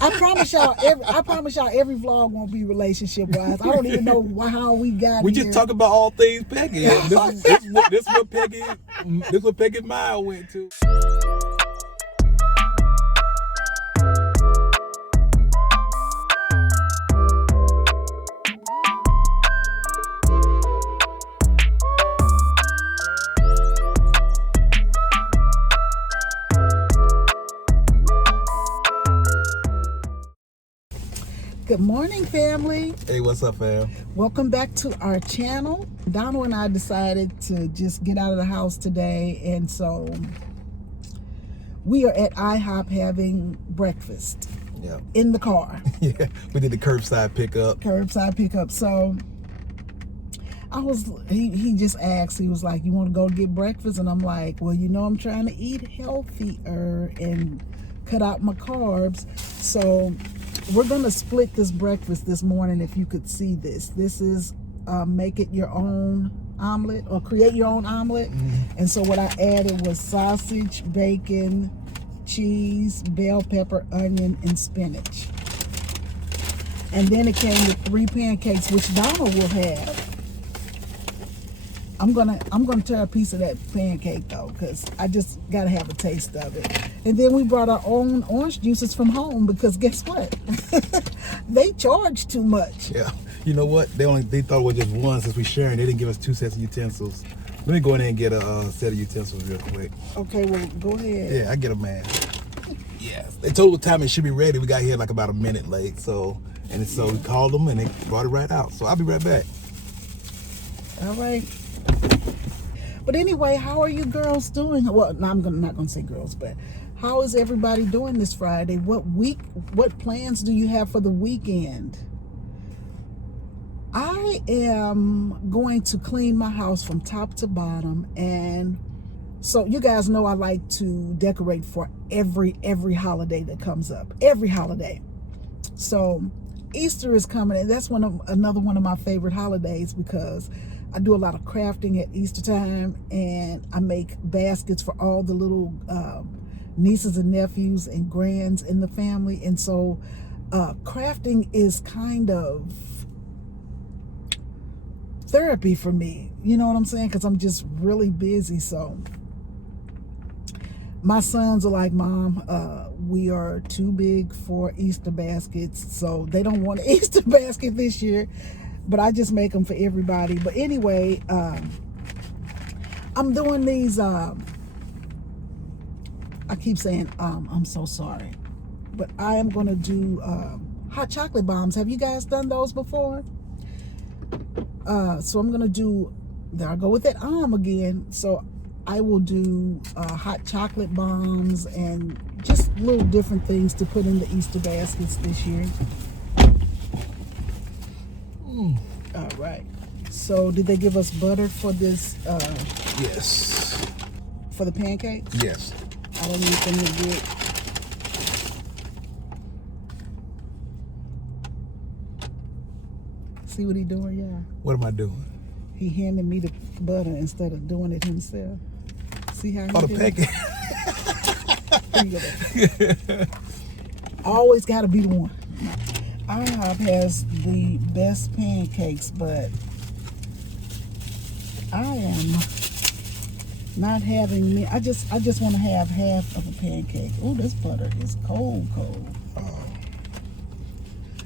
I promise y'all, every vlog won't be relationship wise. I don't even know how we got We here. just talk about all things Peggy. This what Peggy's mind went to. Good morning, family. Hey, what's up, fam? Welcome back to our channel. Donald and I decided to just get out of the house today, and so we are at IHOP having breakfast. Yeah. In the car. Yeah, we did the curbside pickup. So he just asked, he was like, you want to go get breakfast? And I'm like, well, I'm trying to eat healthier and cut out my carbs. So we're going to split this breakfast this morning. If you could see this is make it your own omelet, or create your own omelet. And so what I added was sausage, bacon, cheese, bell pepper, onion, and spinach. And then it came with 3 pancakes, which Donald will have. I'm gonna tear a piece of that pancake though, because I just gotta have a taste of it. And then we brought our own orange juices from home, because guess what? They charge too much. Yeah. You know what? They thought it was just one, since we sharing. They didn't give us 2 sets of utensils. Let me go in there and get a set of utensils real quick. Okay, well, go ahead. Yeah, I get a man. Yes. They told what time it should be ready. We got here like about a minute late. So we called them and they brought it right out. So I'll be right back. All right. But anyway, how are you girls doing? Well, no, I'm not gonna say girls, but how is everybody doing this Friday? What plans do you have for the weekend? I am going to clean my house from top to bottom, and so you guys know I like to decorate for every holiday that comes up. Every holiday. So Easter is coming, and that's another one of my favorite holidays, because I do a lot of crafting at Easter time, and I make baskets for all the little nieces and nephews and grands in the family. And so crafting is kind of therapy for me. You know what I'm saying? Because I'm just really busy. So my sons are like, Mom, we are too big for Easter baskets, so they don't want an Easter basket this year. But I just make them for everybody. But anyway, I'm doing these, I keep saying, I'm so sorry. But I am going to do hot chocolate bombs. Have you guys done those before? So I'm going to do, there I go with that again. So I will do hot chocolate bombs and just little different things to put in the Easter baskets this year. All right. So did they give us butter for this? Yes. For the pancakes? Yes. I don't need them to get. See what he doing, yeah? What am I doing? He handed me the butter instead of doing it himself. See how he the pancake. Always got to be the one. IHOP has the best pancakes, but I am not having me. I just want to have half of a pancake. Oh, this butter is cold.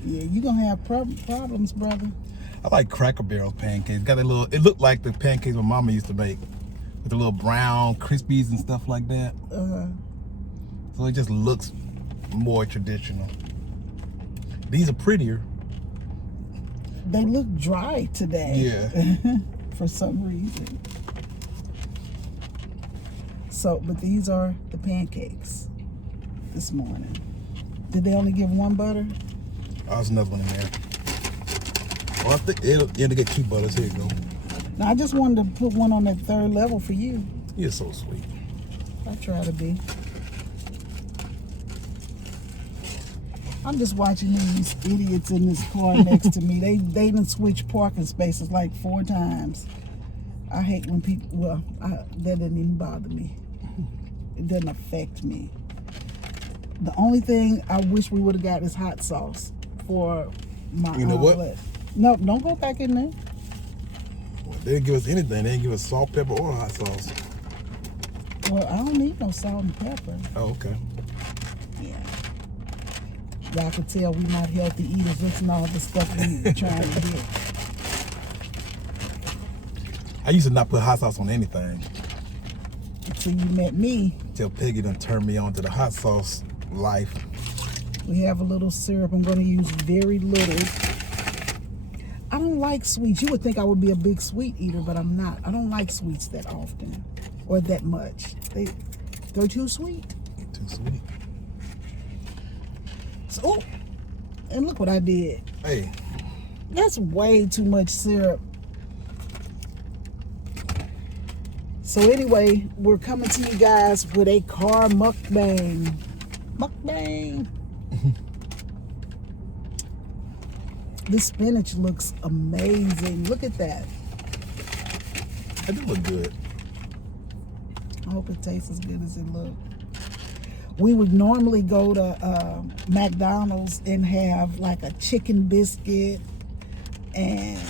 Yeah, you're gonna have problems, brother. I like Cracker Barrel pancakes. Got a little. It looked like the pancakes my mama used to make, with the little brown crispies and stuff like that. So it just looks more traditional. These are prettier. They look dry today. Yeah. For some reason. So, but these are the pancakes this morning. Did they only give one butter? Oh, there's another one in there. Well, I think you'll get 2 butters. Here you go. Now, I just wanted to put one on that 3rd level for you. You're so sweet. I try to be. I'm just watching these idiots in this car next to me. They done switched parking spaces like 4 times. I hate when people, that doesn't even bother me. It doesn't affect me. The only thing I wish we would have got is hot sauce for my You know what? omelet. No, don't go back in there. Well, they didn't give us anything. They didn't give us salt, pepper, or hot sauce. Well, I don't need no salt and pepper. Oh, okay. Yeah. Y'all can tell we not healthy eaters. Listen to all the stuff we trying to get. I used to not put hot sauce on anything. Until you met me. Till Peggy done turned me on to the hot sauce life. We have a little syrup. I'm going to use very little. I don't like sweets. You would think I would be a big sweet eater, but I'm not. I don't like sweets that often or that much. They're too sweet. Too sweet. So, oh, and look what I did. Hey. That's way too much syrup. So anyway, we're coming to you guys with a car mukbang. Mukbang. This spinach looks amazing. Look at that. That do look good. I hope it tastes as good as it looks. We would normally go to McDonald's and have like a chicken biscuit, and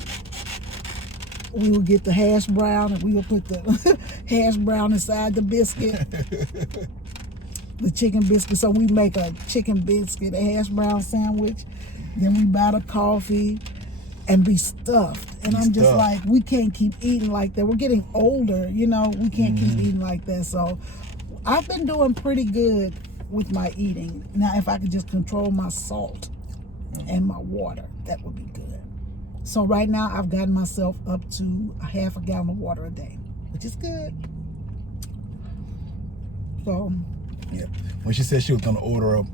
we would get the hash brown and we would put the hash brown inside the biscuit. The chicken biscuit. So we make a chicken biscuit, a hash brown sandwich. Then we buy the coffee and be stuffed. And I'm just like, we can't keep eating like that. We're getting older, you know, we can't keep eating like that. So I've been doing pretty good with my eating. Now, if I could just control my salt and my water, that would be good. So right now I've gotten myself up to a half a gallon of water a day, which is good. So yeah. When she said she was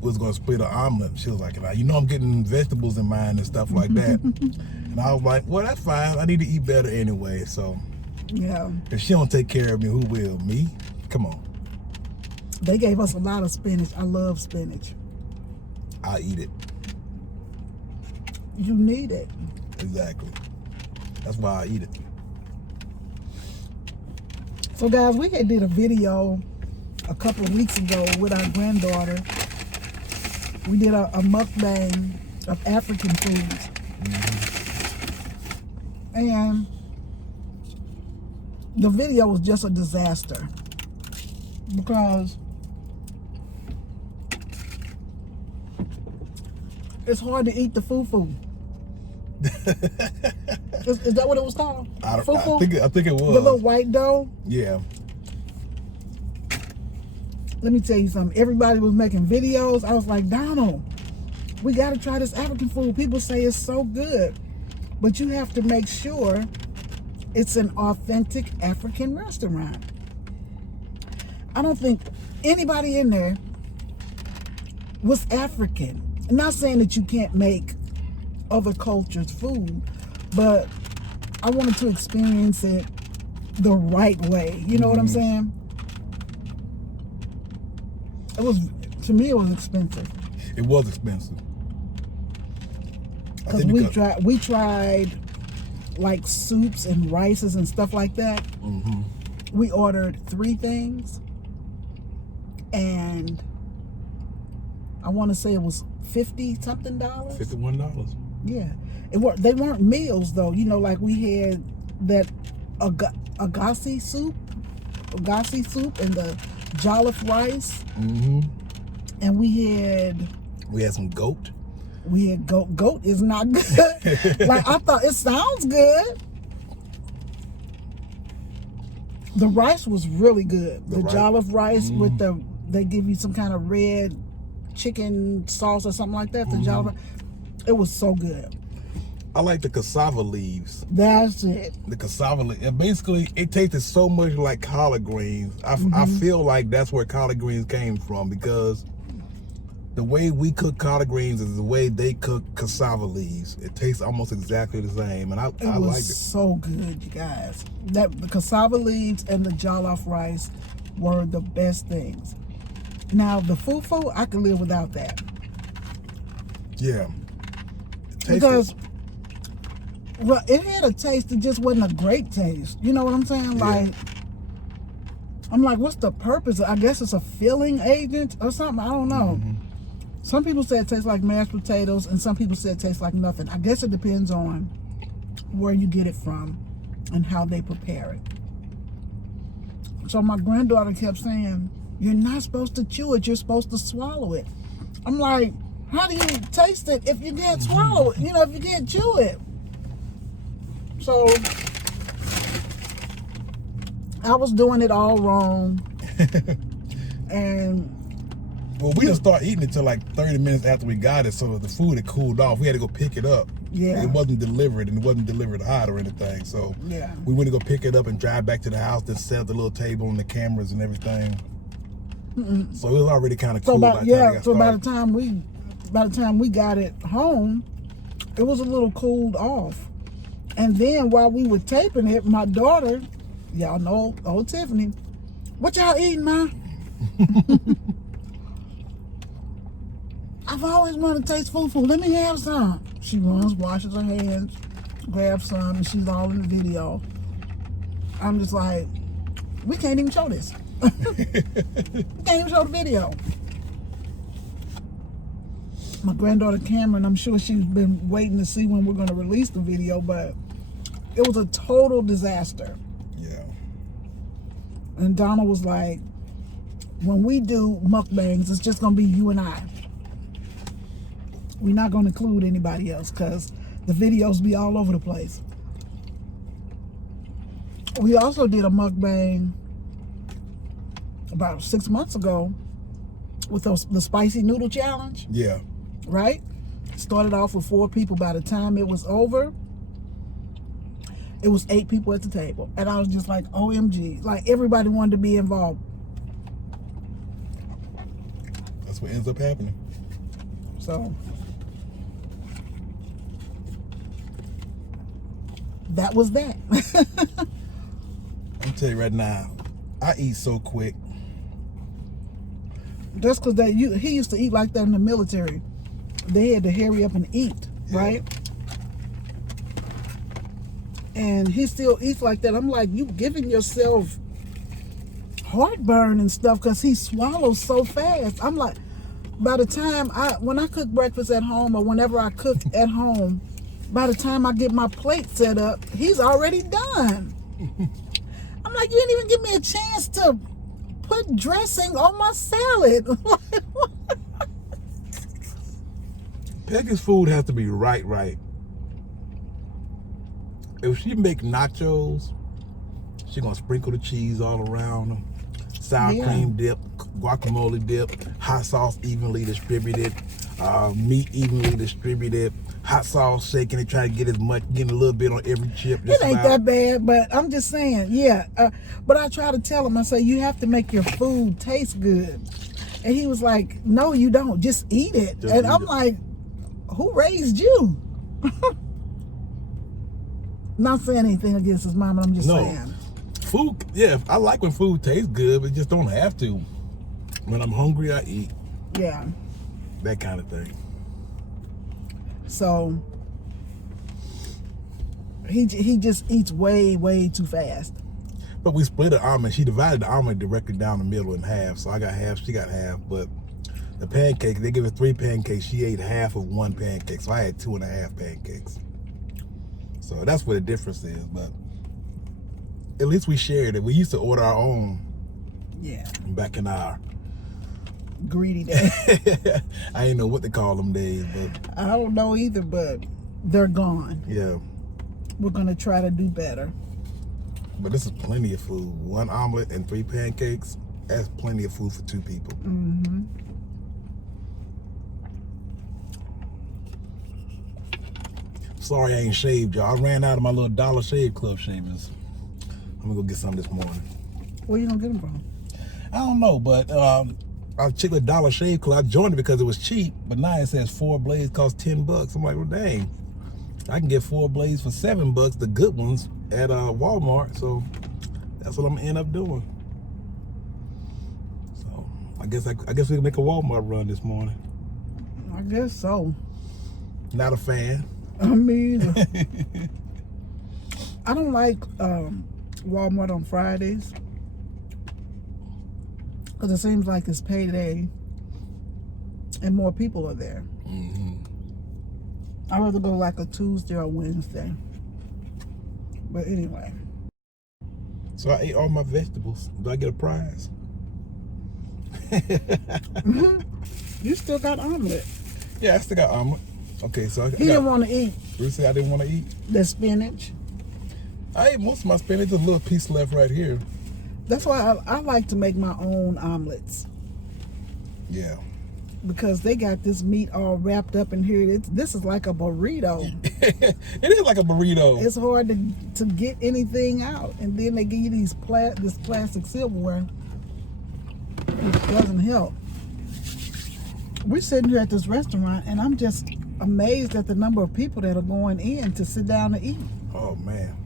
was gonna split an omelet, she was like, you know, I'm getting vegetables in mine and stuff like that. And I was like, well, that's fine. I need to eat better anyway. So yeah. If she don't take care of me, who will? Me? Come on. They gave us a lot of spinach. I love spinach. I'll eat it. You need it. Exactly. That's why I eat it. So guys, we had did a video a couple of weeks ago with our granddaughter. We did a mukbang of African foods. And the video was just a disaster because it's hard to eat the fufu. Is that what it was called? Fufu? I think it was. The little white dough? Yeah. Let me tell you something. Everybody was making videos. I was like, Donald, we got to try this African food. People say it's so good. But you have to make sure it's an authentic African restaurant. I don't think anybody in there was African. I'm not saying that you can't make other cultures' food, but I wanted to experience it the right way. You know what I'm saying? It was, to me, it was expensive. It was expensive. Because we tried like soups and rices and stuff like that. We ordered 3 things, and I want to say it was $50-something. $51. Yeah, they weren't meals though. You know, like we had that Agassi soup, and the jollof rice, and we had some goat. We had goat. Goat is not good. Like I thought, it sounds good. The rice was really good. The jollof rice with they give you some kind of red chicken sauce or something like that. The jollof, it was so good. I like the cassava leaves. That's it. The cassava leaves. And basically, it tasted so much like collard greens. I feel like that's where collard greens came from, because the way we cook collard greens is the way they cook cassava leaves. It tastes almost exactly the same, and I liked it. It was so good, you guys. The cassava leaves and the jollof rice were the best things. Now, the fufu, I could live without that. Yeah. Because, well, it had a taste. It just wasn't a great taste. You know what I'm saying? Yeah. Like, I'm like, what's the purpose? I guess it's a filling agent or something. I don't know. Some people say it tastes like mashed potatoes, and some people say it tastes like nothing. I guess it depends on where you get it from and how they prepare it. So my granddaughter kept saying, you're not supposed to chew it, you're supposed to swallow it. I'm like, how do you taste it if you can't swallow it? You know, if you can't chew it. So I was doing it all wrong. And well, we didn't start eating it till like 30 minutes after we got it, so the food had cooled off. We had to go pick it up. Yeah. It wasn't delivered, and it wasn't delivered hot or anything. So yeah, we went to go pick it up and drive back to the house, then set up the little table and the cameras and everything. So it was already kind of cool. By the time we got it home, it was a little cooled off. And then while we were taping it, my daughter, y'all know old Tiffany, what y'all eating, Ma? I've always wanted to taste food. Let me have some. She runs, washes her hands, grabs some, and she's all in the video. I'm just like, we can't even show this. We can't even show the video. My granddaughter Cameron, I'm sure she's been waiting to see when we're going to release the video, but it was a total disaster. Yeah. And Donna was like, when we do mukbangs, it's just going to be you and I. We're not going to include anybody else because the videos be all over the place. We also did a mukbang about 6 months ago with the spicy noodle challenge. Yeah. Right? Started off with 4 people. By the time it was over, it was 8 people at the table. And I was just like, OMG. Like, everybody wanted to be involved. That's what ends up happening. So that was that. I'm tell you right now, I eat so quick. That's because he used to eat like that in the military. They had to hurry up and eat, right? And he still eats like that. I'm like, you giving yourself heartburn and stuff because he swallows so fast. I'm like, by the time when I cook breakfast at home or whenever I cook at home, by the time I get my plate set up, he's already done. I'm like, you didn't even give me a chance to put dressing on my salad. Peggy's food has to be right. If she make nachos, she gonna sprinkle the cheese all around them, sour cream dip, guacamole dip, hot sauce evenly distributed, meat evenly distributed, hot sauce shaking and try to get getting a little bit on every chip. It ain't that bad, but I'm just saying, but I try to tell him, I say, you have to make your food taste good. And he was like, no, you don't. Just eat it. And I'm like, who raised you? Not saying anything against his mama, I'm just saying. Food, I like when food tastes good, but just don't have to. When I'm hungry, I eat. Yeah. That kind of thing. So he just eats way too fast. But we split the omelet. She divided the omelet directly down the middle in half. So I got half, she got half. But the pancake, they give us 3 pancakes. She ate half of 1 pancake. So I had 2.5 pancakes. So that's what the difference is. But at least we shared it. We used to order our own. Yeah. Back in our greedy days. I didn't know what to call them days, but I don't know either, but they're gone. Yeah. We're gonna try to do better. But this is plenty of food. 1 omelet and 3 pancakes. That's plenty of food for 2 people. Mm-hmm. Sorry I ain't shaved, y'all. I ran out of my little Dollar Shave Club shavings. I'm gonna go get some this morning. Where you gonna get them from? I don't know, but I checked the Dollar Shave Club. I joined it because it was cheap, but now it says 4 blades cost $10. I'm like, well, dang. I can get 4 blades for $7, the good ones, at Walmart. So that's what I'm gonna end up doing. So I guess we can make a Walmart run this morning. I guess so. Not a fan. I mean, I don't like Walmart on Fridays Because it seems like it's payday and more people are there. I'd rather go like a Tuesday or Wednesday. But anyway. So I ate all my vegetables. Do I get a prize? You still got omelet. Yeah, I still got omelet. Okay, so He didn't want to eat You say I didn't want to eat? the spinach. I ate most of my spinach. There's a little piece left right here. That's why I like to make my own omelets. Yeah. Because they got this meat all wrapped up in here. This is like a burrito. It is like a burrito. It's hard to get anything out. And then they give you this plastic silverware, which doesn't help. We're sitting here at this restaurant, and I'm just amazed at the number of people that are going in to sit down and eat. Oh, man.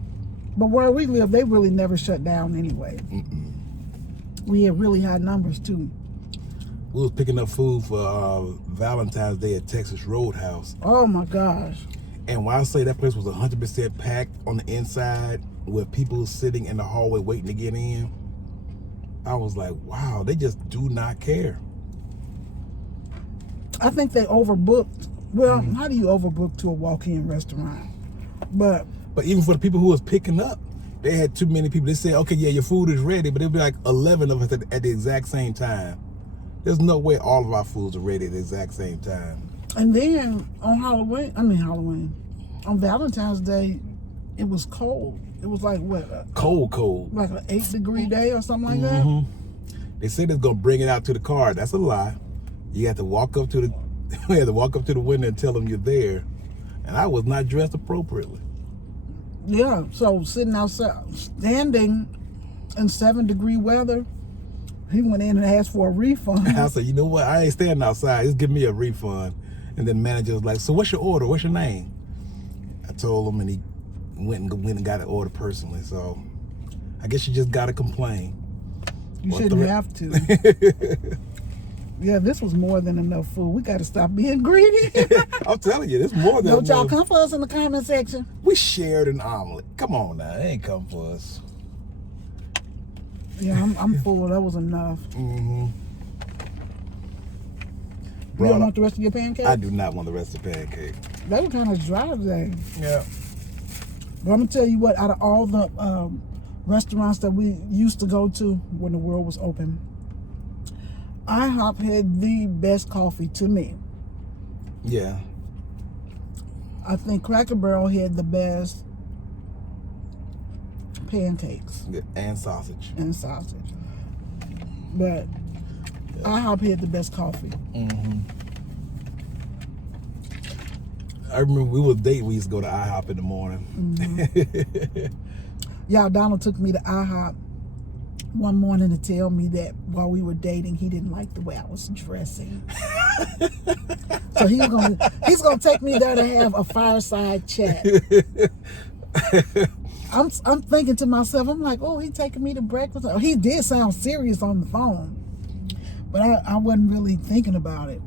But where we live, they really never shut down anyway. We have really high numbers, too. We was picking up food for Valentine's Day at Texas Roadhouse. Oh, my gosh. And when I say that place was 100% packed on the inside with people sitting in the hallway waiting to get in, I was like, wow, they just do not care. I think they overbooked. Well, how do you overbook to a walk-in restaurant? But even for the people who was picking up, they had too many people. They said, okay, yeah, your food is ready, but it'll be like 11 of us at the exact same time. There's no way all of our foods are ready at the exact same time. And then on Halloween, on Valentine's Day, it was cold. It was like what? Cold. Like an 8-degree day or something like that. They said they're gonna bring it out to the car. That's a lie. You have to walk up to the window and tell them you're there. And I was not dressed appropriately. Yeah. So sitting outside, standing in 7-degree weather, he went in and asked for a refund. I said, you know what? I ain't standing outside. Just give me a refund. And then the manager was like, so what's your order? What's your name? I told him, and he went and got an order personally. So I guess you just gotta complain. You shouldn't have to. Yeah, this was more than enough food. We got to stop being greedy. I'm telling you, this more than Don't y'all enough. come for us in the comment section. We shared an omelet. Come on now, it ain't come for us. Yeah, I'm full. That was enough. You don't want the rest of your pancakes? I do not want the rest of the pancakes. They were kind of dry today. Yeah. But I'm going to tell you what, out of all the restaurants that we used to go to when the world was open, IHOP had the best coffee to me. Yeah. I think Cracker Barrel had the best pancakes. Yeah, and sausage. But IHOP had the best coffee. I remember we was dating. We used to go to IHOP in the morning. Yeah, Donald took me to IHOP one morning to tell me that while we were dating, he didn't like the way I was dressing. So he's gonna take me there to have a fireside chat. I'm thinking to myself, I'm like, oh, he taking me to breakfast. He did sound serious on the phone, but I wasn't really thinking about it.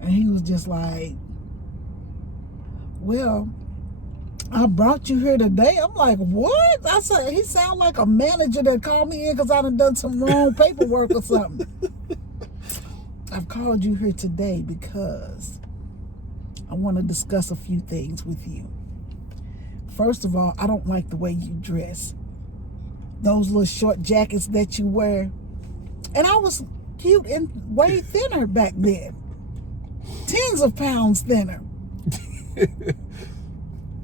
And he was just like, well, I brought you here today. I'm like, what? I said, he sound like a manager that called me in because I done some wrong paperwork or something. I've called you here today because I want to discuss a few things with you. First of all, I don't like the way you dress. Those little short jackets that you wear. And I was cute and way thinner back then. Tens of pounds thinner.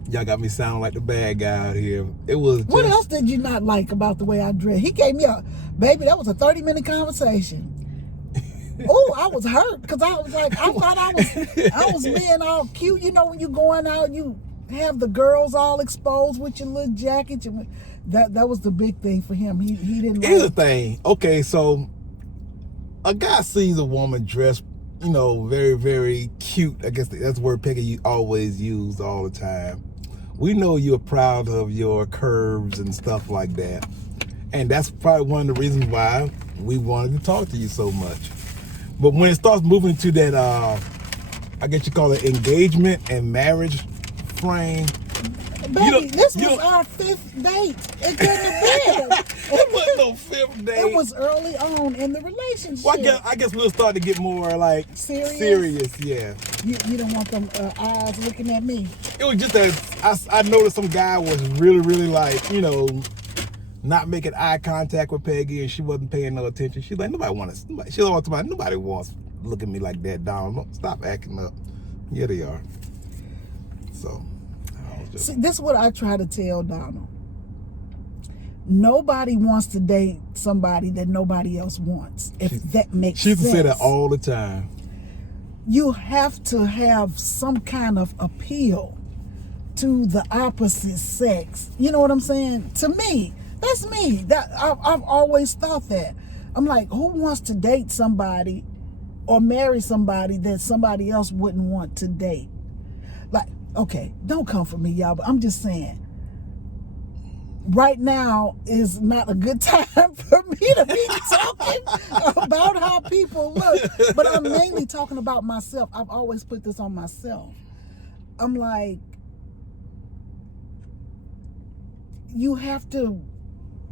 Y'all got me sounding like the bad guy out here. It was just... What else did you not like about the way I dressed? He gave me baby, that was a 30-minute conversation. Oh, I was hurt because I was like, I thought I was being all cute. You know, when you're going out, you have the girls all exposed with your little jacket. That was the big thing for him. He didn't Here's like... the thing. Okay, so a guy sees a woman dressed, you know, very, very cute. I guess that's the word Peggy always used all the time. We know you're proud of your curves and stuff like that. And that's probably one of the reasons why we wanted to talk to you so much. But when it starts moving to that, I guess you call it engagement and marriage frame, Baby, this was our 5th date. It couldn't have been. It wasn't no 5th date. It was early on in the relationship. Well, I guess we'll start to get more like serious. Yeah. You don't want them eyes looking at me. It was just that I noticed some guy was really, really like, not making eye contact with Peggy, and she wasn't paying no attention. She's like, nobody wants to look at me like that, Donald. Stop acting up. Yeah, they are. So, see, this is what I try to tell Donald. Nobody wants to date somebody that nobody else wants, if that makes sense. She used to say that all the time. You have to have some kind of appeal to the opposite sex. You know what I'm saying? To me, that's me. I've always thought that. I'm like, who wants to date somebody or marry somebody that somebody else wouldn't want to date? Like, okay, don't come for me, y'all, but I'm just saying, right now is not a good time for me to be talking about how people look. But I'm mainly talking about myself. I've always put this on myself. I'm like, you have to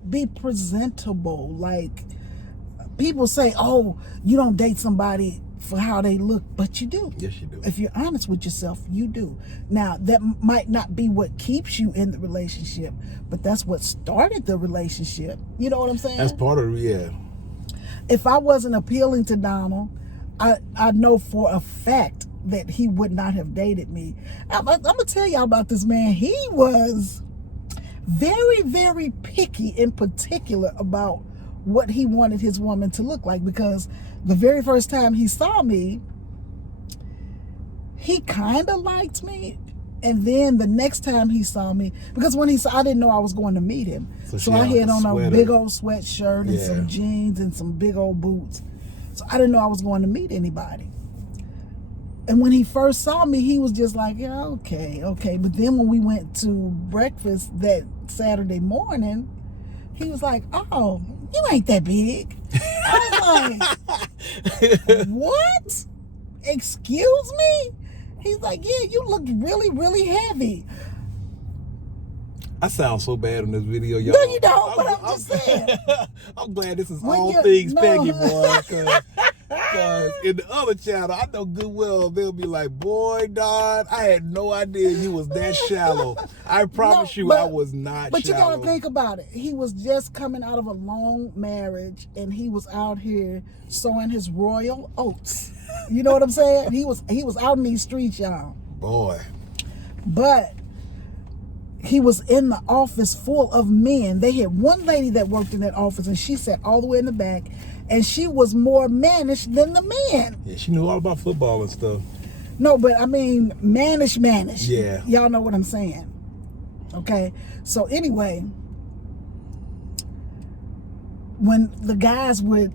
be presentable. Like, people say, oh, you don't date somebody for how they look, but you do. Yes, you do. If you're honest with yourself, you do. Now, that might not be what keeps you in the relationship, but that's what started the relationship. You know what I'm saying? That's part of it, yeah. If I wasn't appealing to Donald, I know for a fact that he would not have dated me. I'm going to tell y'all about this man. He was very, very picky in particular about what he wanted his woman to look like, because the very first time he saw me, he kind of liked me, and then the next time he saw me, because when he saw, I didn't know I was going to meet him, so I had on a big old sweatshirt and some jeans and some big old boots, so I didn't know I was going to meet anybody. And when he first saw me, he was just like, yeah, okay. But then when we went to breakfast that Saturday morning, he was like, oh, you ain't that big. I was like, what? Excuse me? He's like, yeah, you look really, really heavy. I sound so bad in this video, y'all. No, you don't, but I'm just saying. I'm glad this is all things Peggy, boy, because in the other channel, I know good well they'll be like, boy, Don, I had no idea you was that shallow. I promise I was not but shallow. You gotta think about it. He was just coming out of a long marriage, and he was out here sowing his royal oats. You know what I'm saying? He was out in these streets, y'all. Boy. But he was in the office full of men. They had one lady that worked in that office, and she sat all the way in the back, and she was more mannish than the men. Yeah, she knew all about football and stuff. No, but I mean mannish. Yeah. Y'all know what I'm saying. Okay? So anyway, when the guys would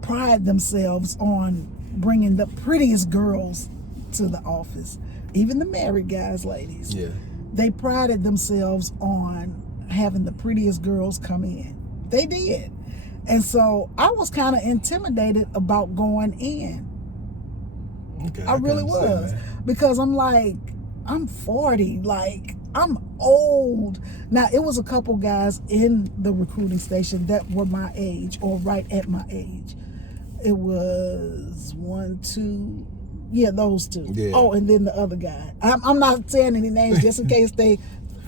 pride themselves on bringing the prettiest girls to the office, even the married guys, ladies. Yeah. They prided themselves on having the prettiest girls come in. They did. And so I was kind of intimidated about going in. Okay, I really was. Because I'm like, I'm 40. Like, I'm old. Now, it was a couple guys in the recruiting station that were my age or right at my age. It was 1, 2... Yeah, those two. Yeah. Oh, and then the other guy. I'm not saying any names just in case they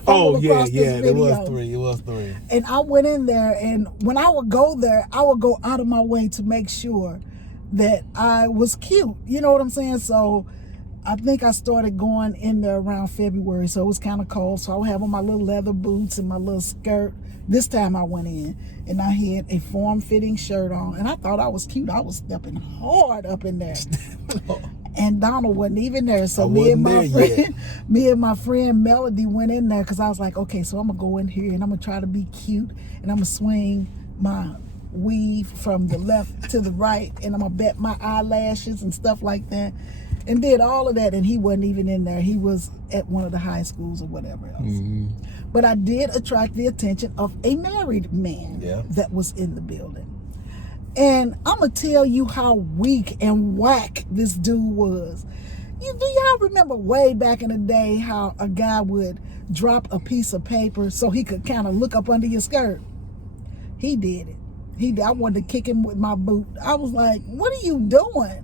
fall across this video. It was three. And I went in there, and when I would go there, I would go out of my way to make sure that I was cute. You know what I'm saying? So I think I started going in there around February, so it was kind of cold. So I would have on my little leather boots and my little skirt. This time I went in, and I had a form-fitting shirt on, and I thought I was cute. I was stepping hard up in there. And Donald wasn't even there, so me and my friend Melody went in there, because I was like, okay, so I'm gonna go in here and I'm gonna try to be cute, and I'm gonna swing my weave from the left to the right, and I'm gonna bet my eyelashes and stuff like that, and did all of that. And he wasn't even in there. He was at one of the high schools or whatever else. Mm-hmm. But I did attract the attention of a married man that was in the building. And I'm going to tell you how weak and whack this dude was. Do y'all remember way back in the day how a guy would drop a piece of paper so he could kind of look up under your skirt. He did it. I wanted to kick him with my boot. I was like, what are you doing?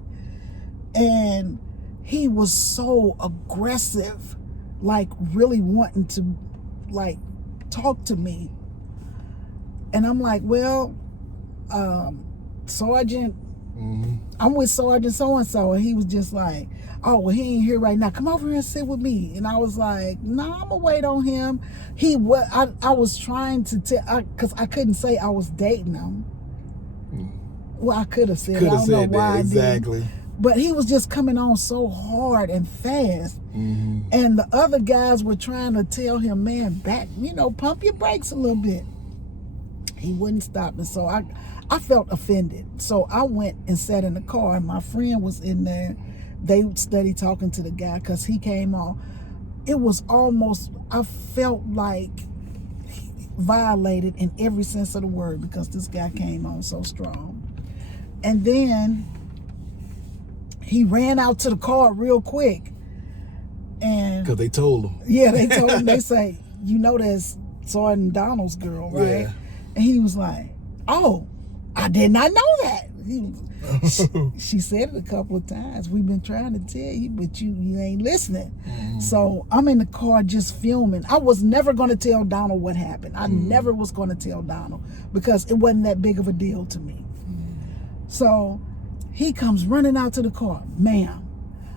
And he was so aggressive, like really wanting to like talk to me. And I'm like, well, Sergeant, I'm with Sergeant so-and-so. And he was just like, oh, well, he ain't here right now. Come over here and sit with me. And I was like, no, I'm going to wait on him. I was trying to tell, because I couldn't say I was dating him. Well, I could have said it. I don't know why I exactly. didn't. But he was just coming on so hard and fast. And the other guys were trying to tell him, man, back, pump your brakes a little bit. He wouldn't stop. And so I felt offended. So I went and sat in the car, and my friend was in there. They studied talking to the guy because he came on. It was almost, I felt like violated in every sense of the word because this guy came on so strong. And then he ran out to the car real quick. And because they told him. Yeah, they told him. They say, that's Sergeant Donald's girl, right? Yeah. And he was like, oh, I did not know that. She said it a couple of times. We've been trying to tell you, but you ain't listening. So I'm in the car just filming. I was never going to tell Donald what happened. I never was going to tell Donald because it wasn't that big of a deal to me. So he comes running out to the car. Ma'am.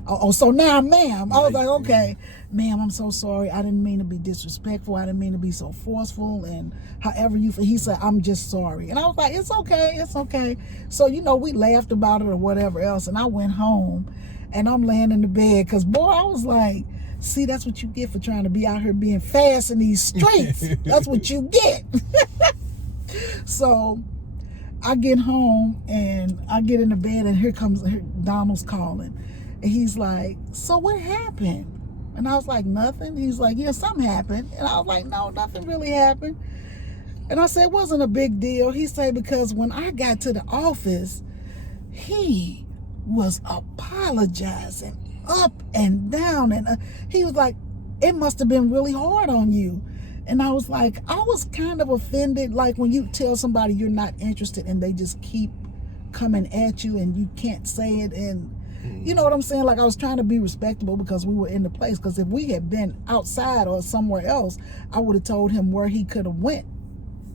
Oh, so now, ma'am. I was like, okay, ma'am, I'm so sorry. I didn't mean to be disrespectful. I didn't mean to be so forceful. And however he said, I'm just sorry. And I was like, it's okay. It's okay. So, we laughed about it or whatever else. And I went home and I'm laying in the bed because, boy, I was like, see, that's what you get for trying to be out here being fast in these streets. That's what you get. So I get home and I get in the bed and here Donald's calling. And he's like, so what happened? And I was like, nothing. He's like, yeah, something happened. And I was like, no, nothing really happened. And I said, it wasn't a big deal. He said, because when I got to the office, he was apologizing up and down. And he was like, it must have been really hard on you. And I was like, I was kind of offended. Like when you tell somebody you're not interested and they just keep coming at you and you can't say it. And you know what I'm saying? Like I was trying to be respectable because we were in the place. Because if we had been outside or somewhere else, I would have told him where he could have went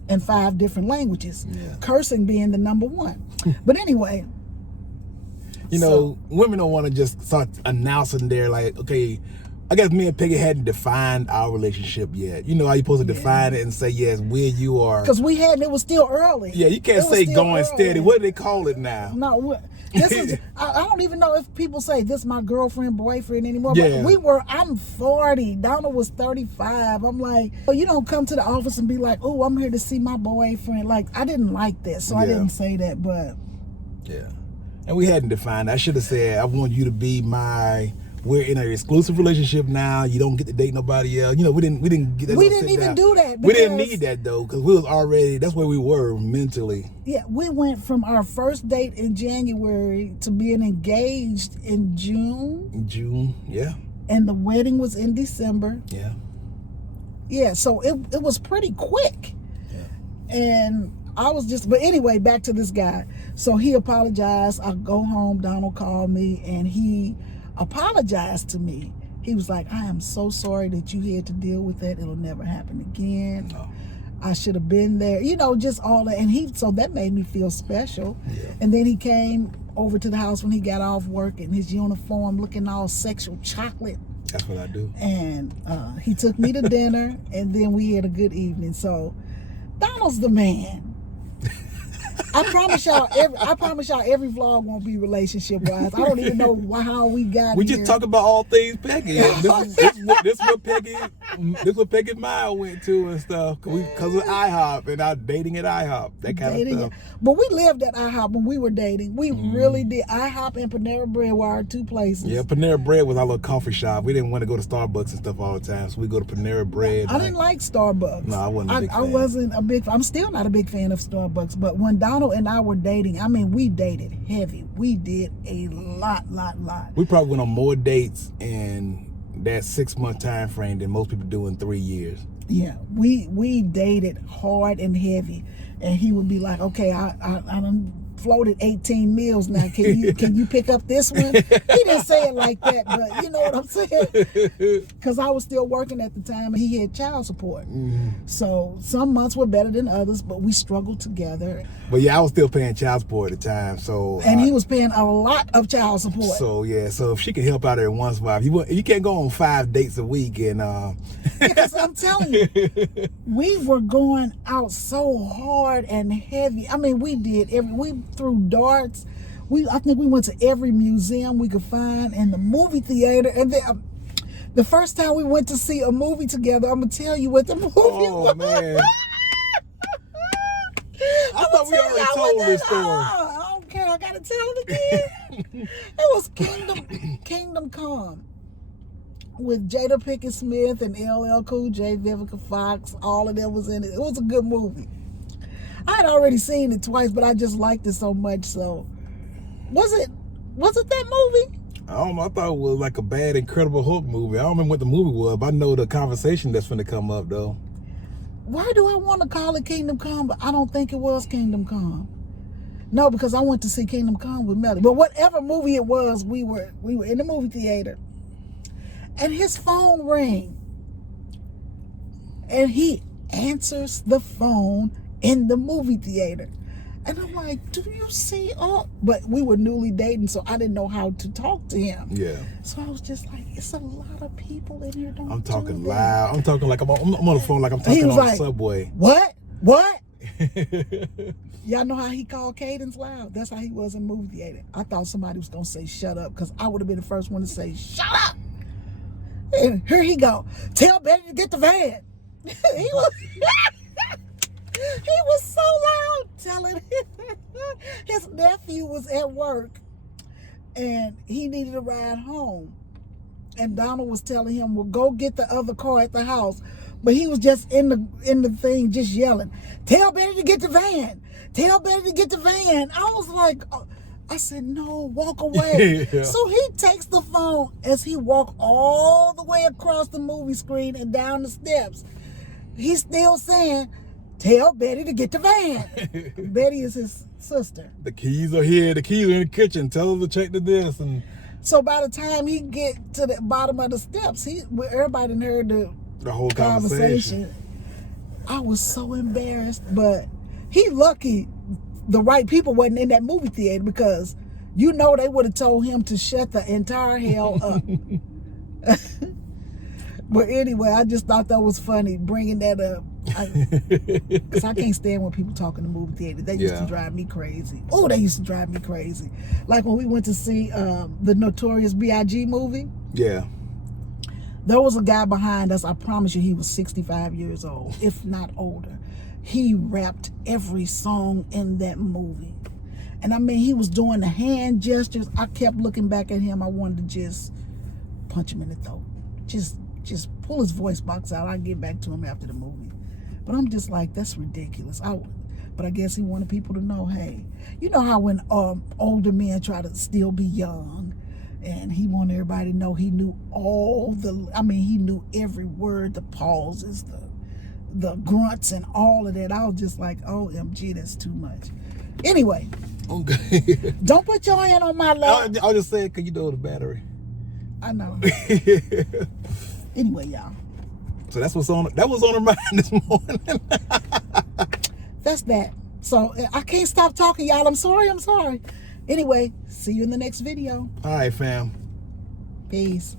in 5 different languages. Yeah. Cursing being the number one. But anyway. Women don't want to just start announcing there like, okay, I guess me and Peggy hadn't defined our relationship yet. You know how you're supposed to define it and say, yes, where you are. Because we hadn't, it was still early. Yeah, you can't say going steady. What do they call it now? No, this is, I don't even know if people say this is my girlfriend, boyfriend anymore. Yeah. But I'm 40. Donald was 35. I'm like, you don't come to the office and be like, oh, I'm here to see my boyfriend. Like, I didn't like that, so I didn't say that, but. Yeah. And we hadn't defined. I should have said, I want you to be we're in an exclusive relationship now. You don't get to date nobody else. We didn't get that. We didn't even do that. We didn't need that though, because we was already. That's where we were mentally. Yeah, we went from our first date in January to being engaged in June. Yeah. And the wedding was in December. Yeah. Yeah, so it was pretty quick. Yeah. And I was but anyway, back to this guy. So he apologized. I go home. Donald called me and he apologized to me. He was like, I am so sorry that you had to deal with that. It'll never happen again. No. I should have been there. Just all that. And so that made me feel special. Yeah. And then he came over to the house when he got off work in his uniform looking all sexual chocolate. That's what I do. And he took me to dinner and then we had a good evening. So Donald's the man. I promise y'all every vlog won't be relationship wise. I don't even know how we got We here. Just talk about all things Peggy. This what Peggy and Maya went to and stuff because of IHOP and our dating at IHOP, that kind of stuff. But we lived at IHOP when we were dating. We really did. IHOP and Panera Bread were our 2 places. Yeah, Panera Bread was our little coffee shop. We didn't want to go to Starbucks and stuff all the time, so we go to Panera Bread. I didn't like Starbucks. No, I wasn't a big fan. I wasn't a big. I'm still not a big fan of Starbucks. But when Donald and I were dating, we dated heavy. We did a lot. We probably went on more dates and that 6 month time frame that most people do in 3 years. Yeah, we dated hard and heavy, and he would be like, "Okay, I done floated 18 meals now. Can you pick up this one?" He didn't say it like that, but you know what I'm saying? Because I was still working at the time, and he had child support. So some months were better than others, but we struggled together. But yeah, I was still paying child support at the time, so and he was paying a lot of child support. So yeah, so if she can help out every once in a while, you can't go on 5 dates a week, and because I'm telling you, we were going out so hard and heavy. I mean, we threw darts. I think we went to every museum we could find, and the movie theater. And then the first time we went to see a movie together, I'm gonna tell you what the movie was. Man. I thought we already told this story. I don't care. I gotta tell it again. It was Kingdom Come with Jada Pinkett Smith and LL Cool J, Vivica Fox. All of them was in it. It was a good movie. I had already seen it twice, but I just liked it so much. So, was it that movie? I don't know. I thought it was like a bad Incredible Hulk movie. I don't remember what the movie was, but I know the conversation that's going to come up though. Why do I want to call it Kingdom Come? But I don't think it was Kingdom Come. No, because I went to see Kingdom Come with Melly. But whatever movie it was, we were in the movie theater, and his phone rang, and he answers the phone in the movie theater, and I'm like, "Do you see all?" But we were newly dating, so I didn't know how to talk to him. Yeah. So I was just like, "It's a lot of people in here." I'm talking loud. I'm talking like I'm on the phone, like I'm talking on the subway. What? Y'all know how he called Cadence loud? That's how he was in movie theater. I thought somebody was gonna say shut up, because I would have been the first one to say shut up. And here he go. Tell Betty to get the van. He was so loud telling him. His nephew was at work and he needed a ride home. And Donald was telling him, "Well, go get the other car at the house." But he was just in the thing, just yelling, "Tell Betty to get the van. Tell Betty to get the van." I was like, I said, "No, walk away." Yeah. So he takes the phone as he walked all the way across the movie screen and down the steps. He's still saying, "Tell Betty to get the van." Betty is his sister. The keys are here. The keys are in the kitchen. Tell her to check the this. And so by the time he get to the bottom of the steps, everybody done heard the whole conversation. I was so embarrassed, but he lucky the right people wasn't in that movie theater, because they would have told him to shut the entire hell up. But anyway, I just thought that was funny, bringing that up. Because I can't stand when people talk in the movie theater. They used to drive me crazy. Oh, they used to drive me crazy. Like when we went to see the Notorious B.I.G. movie. Yeah. There was a guy behind us. I promise you, he was 65 years old, if not older. He rapped every song in that movie. And I mean, he was doing the hand gestures. I kept looking back at him. I wanted to just punch him in the throat. Just pull his voice box out. I'll get back to him after the movie. But I'm just like, that's ridiculous. But I guess he wanted people to know, hey, you know how when older men try to still be young, and he wanted everybody to know he knew he knew every word, the pauses, the grunts and all of that. I was just like, OMG, that's too much. Anyway, okay. Don't put your hand on my lap. I'll just say it because the battery. I know. Anyway, y'all. So that was on her mind this morning. That's that. So I can't stop talking, y'all. I'm sorry. Anyway, see you in the next video. All right, fam. Peace.